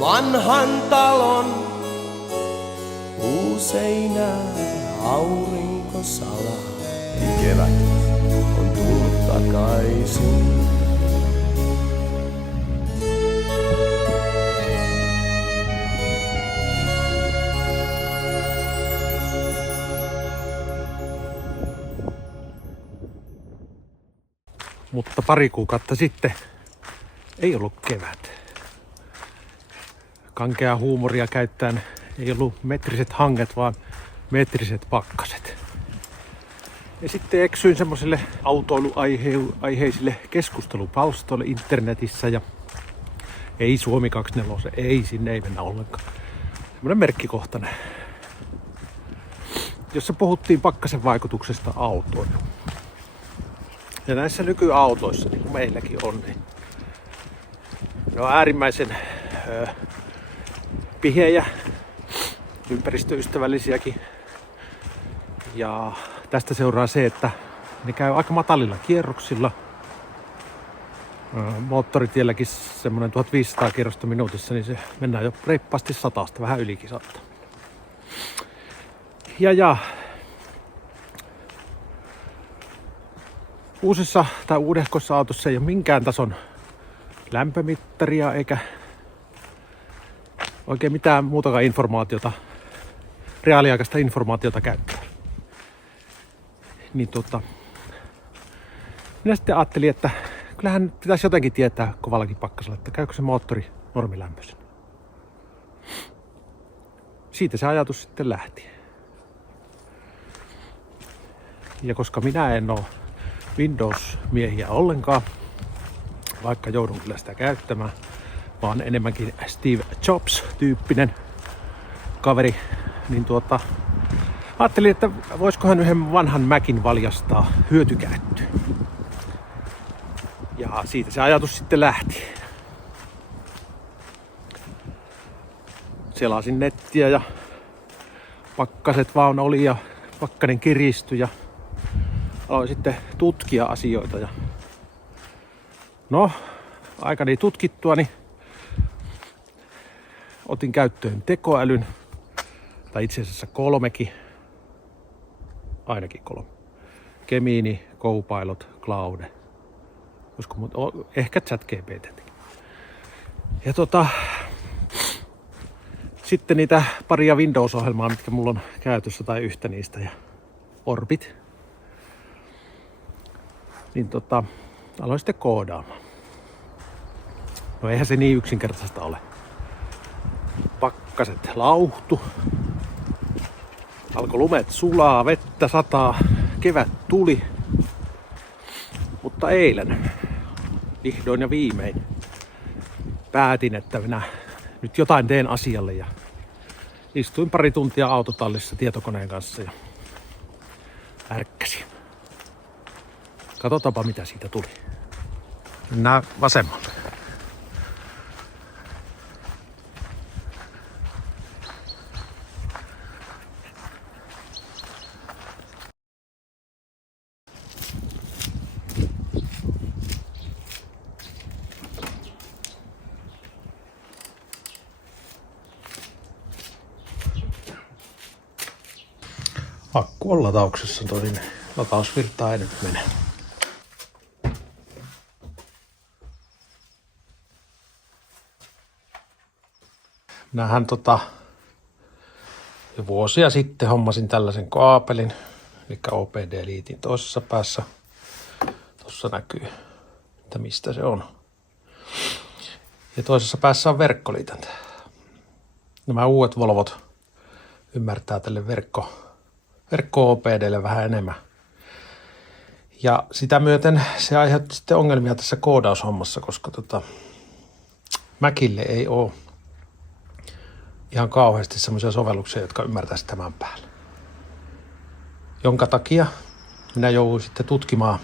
vanhan talon puuseinää aurinko salaa. Ei kevät on tullut takaisin. Mutta pari kuukautta sitten ei ollut kevät. Kankea huumoria käyttäen ei ollut metriset hanget, vaan metriset pakkaset. Ja sitten eksyin semmoisille autoiluaiheisille keskustelupalstoille internetissä ja ei Suomi 24, ei sinne ei mennä ollenkaan. Semmoinen merkkikohtainen, jossa puhuttiin pakkasen vaikutuksesta autoiluun. Ja näissä nykyautoissa, niin kuin meilläkin on, niin ne on äärimmäisen pihejä, ympäristöystävällisiäkin. Ja tästä seuraa se, että ne käy aika matalilla kierroksilla. Moottoritielläkin semmoinen 1500 kierrosta minuutissa, niin se mennään jo reippaasti 100, vähän ylikin 100. Ja uusissa tai uudehkossa autossa ei ole minkään tason lämpömittaria eikä oikein mitään muutakaan informaatiota, reaaliaikaista informaatiota käyttää. Niin minä sitten ajattelin, että kyllähän pitäisi jotenkin tietää kovallakin pakkasella, että käykö se moottori normilämpöisenä. Siitä se ajatus sitten lähti. Ja koska minä en ole Windows-miehiä ollenkaan, vaikka joudun kyllä sitä käyttämään, vaan enemmänkin Steve Jobs-tyyppinen kaveri, niin ajattelin, että voisikohan yhden vanhan Macin valjastaa hyötykäyttöön. Ja siitä se ajatus sitten lähti. Selasin nettiä ja pakkaset vaan oli ja pakkanen kiristyi ja aloin sitten tutkia asioita. Ja no, aikani tutkittua, niin otin käyttöön tekoälyn, tai itse asiassa 3, ainakin 3. Gemini, Copilot, Claude. Ehkä ChatGPT. Ja sitten niitä paria Windows-ohjelmaa, mitkä mulla on käytössä, tai yhtä niistä, ja Orbit. Niin aloin sitten koodaamaan. No eihän se niin yksinkertaista ole. Pakkaset lauhtu. Alkoi lumet sulaa, vettä sataa, kevät tuli. Mutta eilen vihdoin ja viimein päätin, että minä nyt jotain teen asialle ja istuin pari tuntia autotallissa tietokoneen kanssa ja ärkkäsin. Katsotaanpa mitä siitä tuli. Mennään vasemmalle. Akku on latauksessa, tosin latausvirtaa ei nyt mene. Minähän jo vuosia sitten hommasin tällaisen kaapelin, eli OPD-liitin toisessa päässä. Tuossa näkyy, että mistä se on. Ja toisessa päässä on verkkoliitäntä. Nämä uudet Volvot ymmärtää tälle verkko-OPDlle vähän enemmän. Ja sitä myöten se aiheutti sitten ongelmia tässä koodaushommassa, koska Macille ei ole ihan kauheasti semmoisia sovelluksia, jotka ymmärtäisi tämän päälle. Jonka takia minä jouduin sitten tutkimaan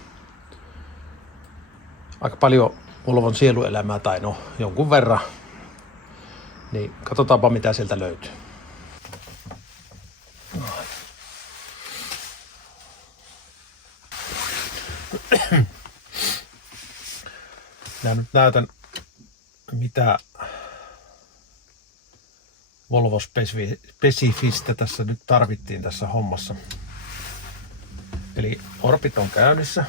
aika paljon Volvon sieluelämää, tai no jonkun verran. Niin katsotaanpa mitä sieltä löytyy. Minä nyt näytän mitä Volvo-spesifistä tässä nyt tarvittiin tässä hommassa. Eli Orbit on käynnissä.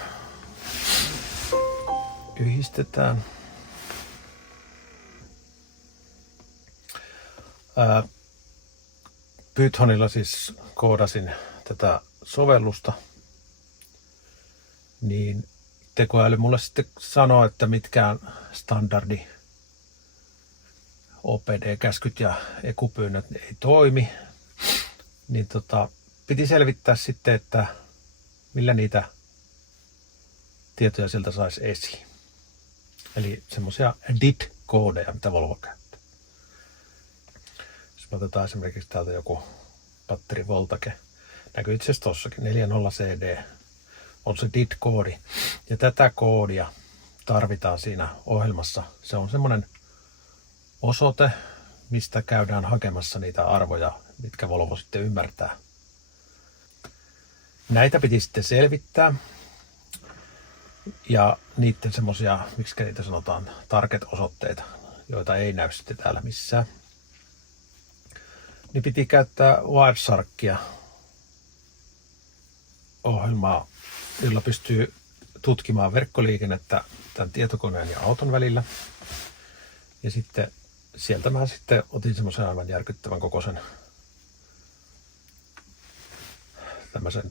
Yhdistetään. Pythonilla siis koodasin tätä sovellusta. Niin tekoäly mulle sitten sanoo, että mitkään standardi OPD-käskyt ja ekupyynnöt ei toimi. Niin piti selvittää sitten, että millä niitä tietoja sieltä saisi esiin. Eli semmoisia DIT-koodeja, mitä Volvo käyttää. Jos me otetaan esimerkiksi täältä joku batteri Voltake. Näkyy itse asiassa tossakin 40 CD on se DIT-koodi. Ja tätä koodia tarvitaan siinä ohjelmassa. Se on semmoinen osoite, mistä käydään hakemassa niitä arvoja, mitkä Volvo sitten ymmärtää. Näitä piti sitten selvittää. Ja niiden semmosia, miksi niitä sanotaan, target-osoitteita, joita ei näy sitten täällä missään. Niin piti käyttää Wiresharkia ohjelmaa, jolla pystyy tutkimaan verkkoliikennettä tämän tietokoneen ja auton välillä. Ja sitten sieltä mä sitten otin semmoisen aivan järkyttävän kokoisen tämmöisen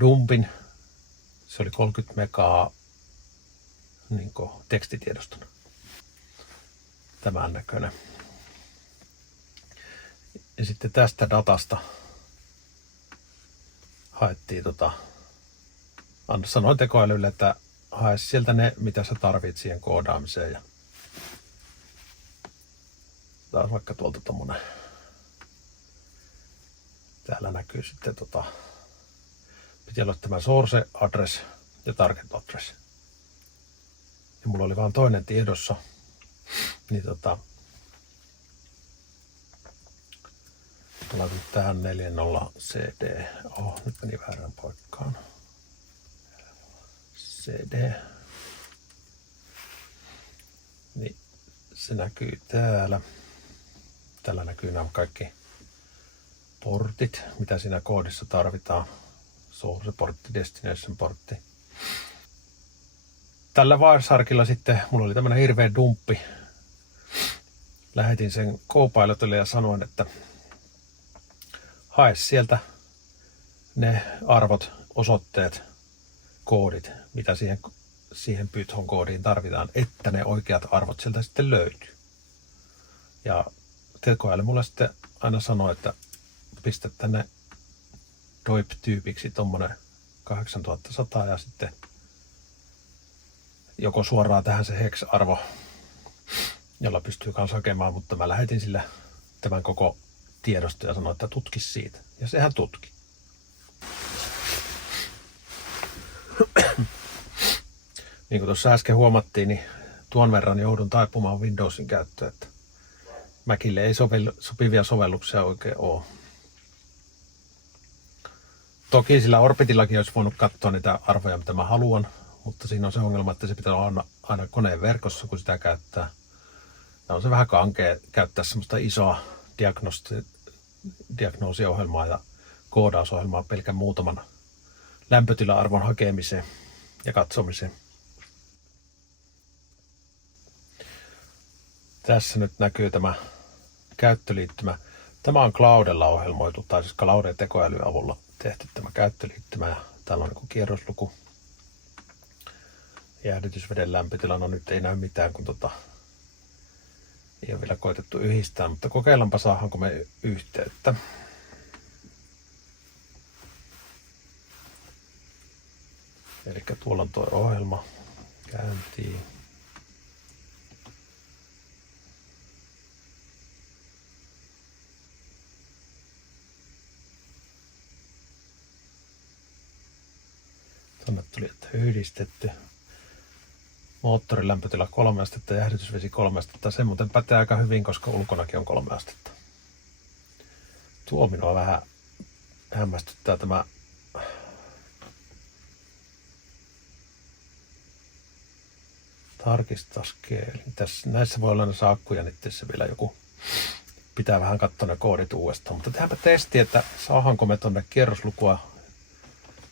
dumpin. Se oli 30 megaa niin tekstitiedostona. Tämän näköinen. Ja sitten tästä datasta haettiin sanoin tekoälylle, että hae sieltä ne, mitä sä tarvit siihen koodaamiseen. Ja taas vaikka tuolta tommonen. Täällä näkyy sitten piti olla tämä source address ja target address. Ja mulla oli vaan toinen tiedossa. Niin laitan tähän 40 CD. Nyt meni väärään paikkaan. CD. Niin se näkyy täällä. Täällä näkyy nämä kaikki portit, mitä siinä koodissa tarvitaan. Source-portti, destination-portti. Tällä Wiresharkilla sitten mulla oli tämmönen hirveä dumppi. Lähetin sen Copilotille ja sanoin, että hae sieltä ne arvot, osoitteet, koodit, mitä siihen Python koodiin tarvitaan, että ne oikeat arvot sieltä sitten löytyy. Ja tekoäly mulle sitten aina sanoi, että pistä tänne DOIP-tyypiksi tommonen 8100 ja sitten joko suoraan tähän se hex-arvo, jolla pystyy kanssa hakemaan, mutta mä lähetin sille tämän koko tiedosto ja sanoin, että tutki siitä. Ja sehän tutki. Niin kuin tuossa äsken huomattiin, niin tuon verran joudun taipumaan Windowsin käyttöön, että Macille ei sopivia sovelluksia oikein ole. Toki sillä Orbitillakin olisi voinut katsoa niitä arvoja, mitä mä haluan, mutta siinä on se ongelma, että se pitää olla aina koneen verkossa, kun sitä käyttää. Ja on se vähän kankea käyttää semmoista isoa diagnoosiohjelmaa ja koodausohjelmaa pelkän muutaman lämpötila-arvon hakemiseen ja katsomiseen. Tässä nyt näkyy tämä käyttöliittymä. Tämä on Cloudella ohjelmoitu, tai siis Clouden tekoälyn avulla tehty tämä käyttöliittymä. Ja täällä on niin kierrosluku. Jäähdytysveden lämpötila. No nyt ei näy mitään, kun ei ole vielä koetettu yhdistää, mutta kokeillaanpa saadaanko me yhteyttä. Eli tuolla on tuo ohjelma käyntiin. Tänne tuli, että yhdistetty. Moottorin lämpötila 3 astetta ja jäähdytysvesi 3 astetta. Se muuten pätee aika hyvin, koska ulkonakin on 3 astetta. Tuo minua vähän hämmästyttää tämä tarkistaa skeeli. Näissä voi olla näissä akkujännitteessä vielä joku pitää vähän katsoa ne koodit uudestaan. Mutta tehdäänpä testi, että saadaanko me tonne kierroslukua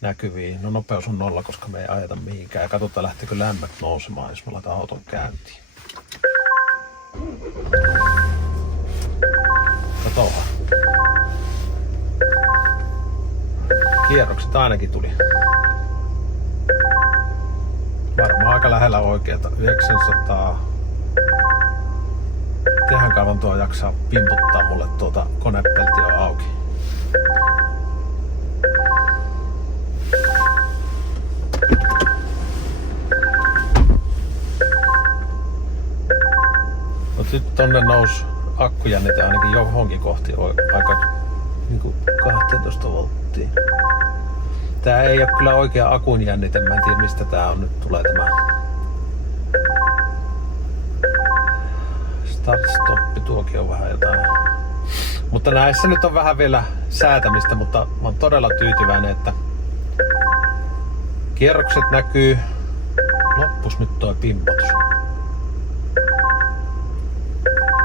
näkyviin. No nopeus on 0, koska me ei ajeta mihinkään. Ja katsotaan lähteekö lämmöt nousemaan, jos me laitetaan auton käyntiin. Katoa. Kierrokset ainakin tuli. Varmaan aika lähellä oikeeta. 900. Tehän kauan tuo jaksaa pimputtaa mulle tuota konepeltiä auki. Mut nyt tonne nousi akkujännite ainakin johonkin kohti aika niinku 12 volttia. Tää ei ole kyllä oikea akun jännite, mä en tiedä mistä tää on nyt tulee tämä start-stoppi, tuokin on vähän jotain. Mutta näissä nyt on vähän vielä säätämistä, mutta mä oon todella tyytyväinen, että kierrokset näkyy. Loppus nyt toi pimpotus.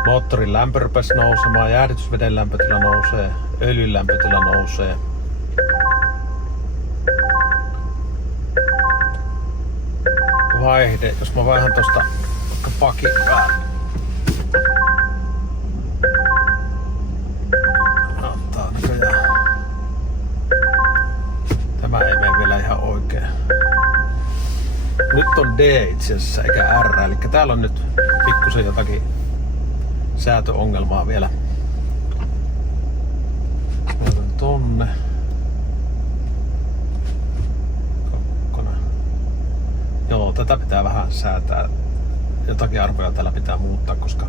Moottorin lämpö rupesi nousemaan, jäähdytysveden lämpötila nousee, öljyn lämpötila nousee. Vaihde, jos mä vaihan tosta vaikka pakin päälle. Ottaa näköjään. Tämä ei mene vielä ihan oikein. Nyt on D itse asiassa eikä R, eli täällä on nyt pikkusen jotakin säätöongelmaa vielä. Laitan tonne. Kakkonen. Joo, tätä pitää vähän säätää. Jotakin arvoja täällä pitää muuttaa, koska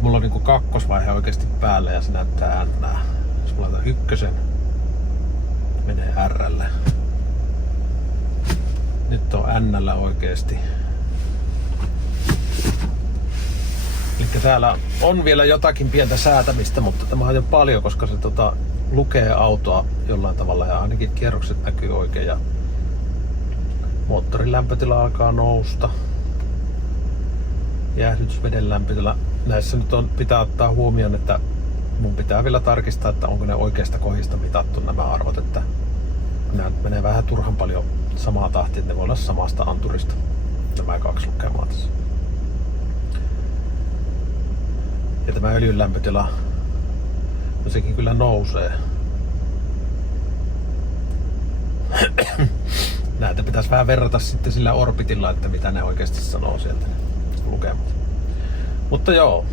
mulla on niinku kakkosvaihe oikeasti päällä ja se näyttää N. Jos mä laitan ykkösen, menee R:lle. Nyt on N:llä oikeesti. Eli täällä on vielä jotakin pientä säätämistä, mutta tämä on jo paljon, koska se lukee autoa jollain tavalla ja ainakin kierrokset näkyy oikein ja moottorin lämpötila alkaa nousta. Jäähdytysveden lämpötila. Näissä nyt pitää ottaa huomioon, että mun pitää vielä tarkistaa, että onko ne oikeasta kohdista mitattu nämä arvot, että nämä menee vähän turhan paljon samaa tahtia, että ne voi olla samasta anturista nämä kaksi lukemaa tässä. Ja tämä öljyn lämpötila, no sekin kyllä nousee. Näitä pitäisi vähän verrata sitten sillä Orbitilla, että mitä ne oikeasti sanoo sieltä lukemat. Mutta joo,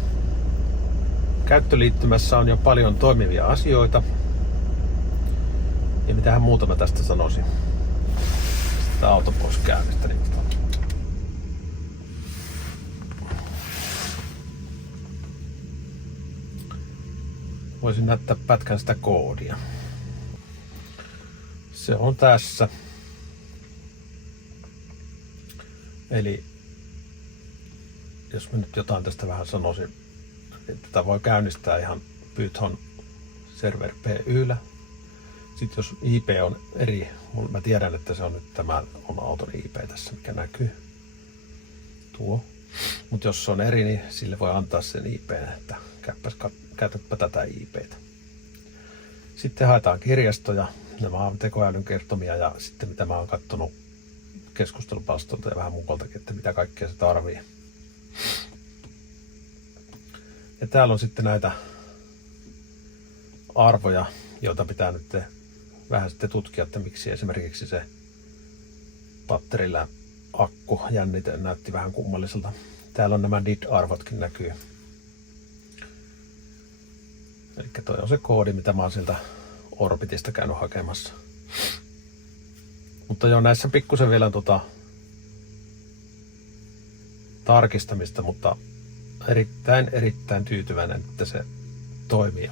käyttöliittymässä on jo paljon toimivia asioita. Ja mitähän muuta mä tästä sanoisin. Sitä auto pois käynnistä. Niin voisin näyttää pätkän sitä koodia. Se on tässä. Eli jos mä nyt jotain tästä vähän sanoisin, niin tätä voi käynnistää ihan Python server PY:llä. Sitten jos IP on eri, mä tiedän, että se on nyt tämä on auton IP tässä, mikä näkyy. Tuo. Mutta jos se on eri, niin sille voi antaa sen IP, että käytäpä tätä IPtä. Sitten haetaan kirjastoja. Nämä on tekoälyn kertomia ja sitten mitä mä oon katsonut keskustelupalstolta ja vähän muualtakin, että mitä kaikkea se tarvii. Ja täällä on sitten näitä arvoja, joita pitää nyt vähän sitten tutkia, että miksi esimerkiksi se batterilla akkujännite näytti vähän kummalliselta. Täällä on nämä DID-arvotkin näkyy. Eli toi on se koodi, mitä mä oon sieltä Orbitista käynyt hakemassa. Mutta joo, näissä pikkusen vielä tarkistamista, mutta erittäin tyytyväinen, että se toimii.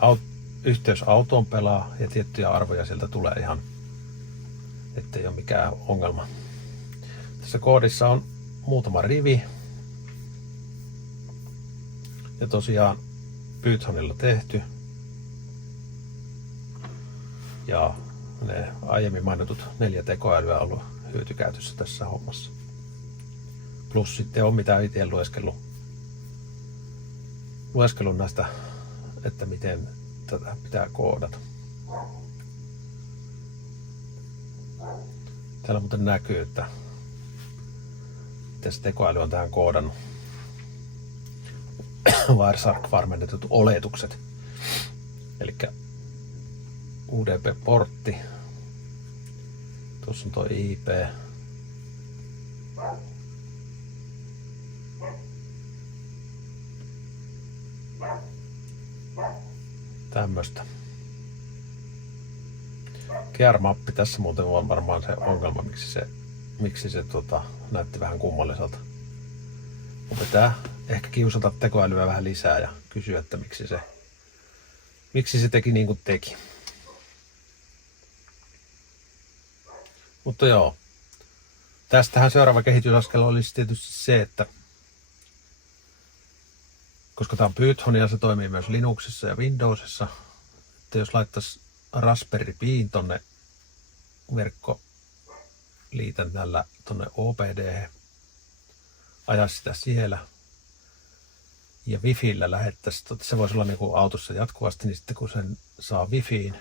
Yhteys autoon pelaa ja tiettyjä arvoja sieltä tulee ihan, ettei ole mikään ongelma. Tässä koodissa on muutama rivi. Ja tosiaan Pythonilla tehty. Ja ne aiemmin mainitut 4 tekoälyä on ollut hyötykäytössä tässä hommassa. Plus sitten on mitä itse lueskellut lueskellut näistä, että miten tätä pitää koodata. Täällä muuten näkyy, että miten se tekoäly on tähän koodannut. Wireshark-varmennetut oletukset. Eli UDP-portti. Tuossa on tuo IP. Tämmöstä. Gear-mappi tässä muuten on varmaan se ongelma, miksi se näytti vähän kummalliselta. Mun pitää ehkä kiusata tekoälyä vähän lisää ja kysyä, että miksi se teki niin kuin teki. Mutta joo, tästähän seuraava kehitysaskel olisi tietysti se, että koska tämä on Python ja se toimii myös Linuxissa ja Windowsissa, että jos laittaisi Raspberry Pin tonne verkkoliitännällä tonne OPD, ajaisi sitä siellä ja Wifillä lähettäisiin, se voisi olla niin kuin autossa jatkuvasti, niin sitten kun sen saa Wifiin,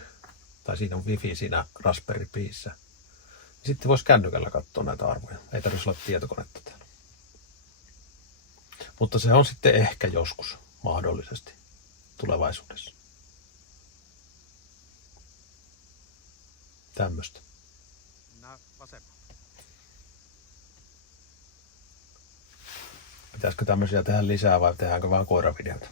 tai siinä on Wifi siinä Raspberry Piissä, niin sitten voisi kännykällä katsoa näitä arvoja. Ei tarvitsisi olla tietokonetta täällä. Mutta se on sitten ehkä joskus mahdollisesti tulevaisuudessa. Tämmöistä. Pitäisikö tämmöisiä tehdä lisää vai tehdäänkö vaan koiravideota?